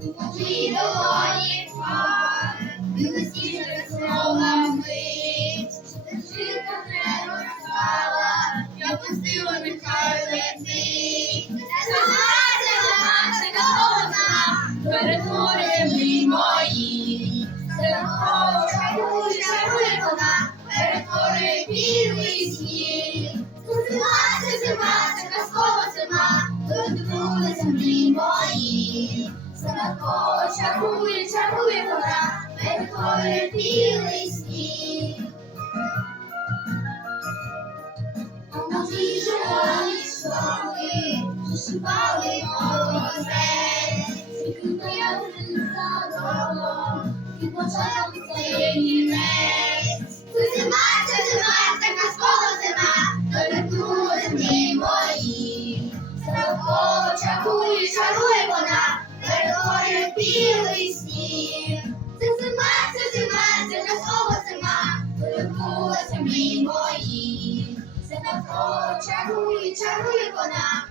Твої долоні білосніжними словами, Жінка не розстала, я пустила нехай летить. Сама, сама, червона, перетворює мрій мої. Святково чарує, чарує вона, Святково чарує, чарує вона, перетворює білий сніг. Наші жовті школи, зашивали морозець, світло садом, і почав цей вінець. Це зима, це зима, це казкова зима, довернули землі мої. Святково чарує, чарує вона, землі мої. Святково чарує, чарує вона,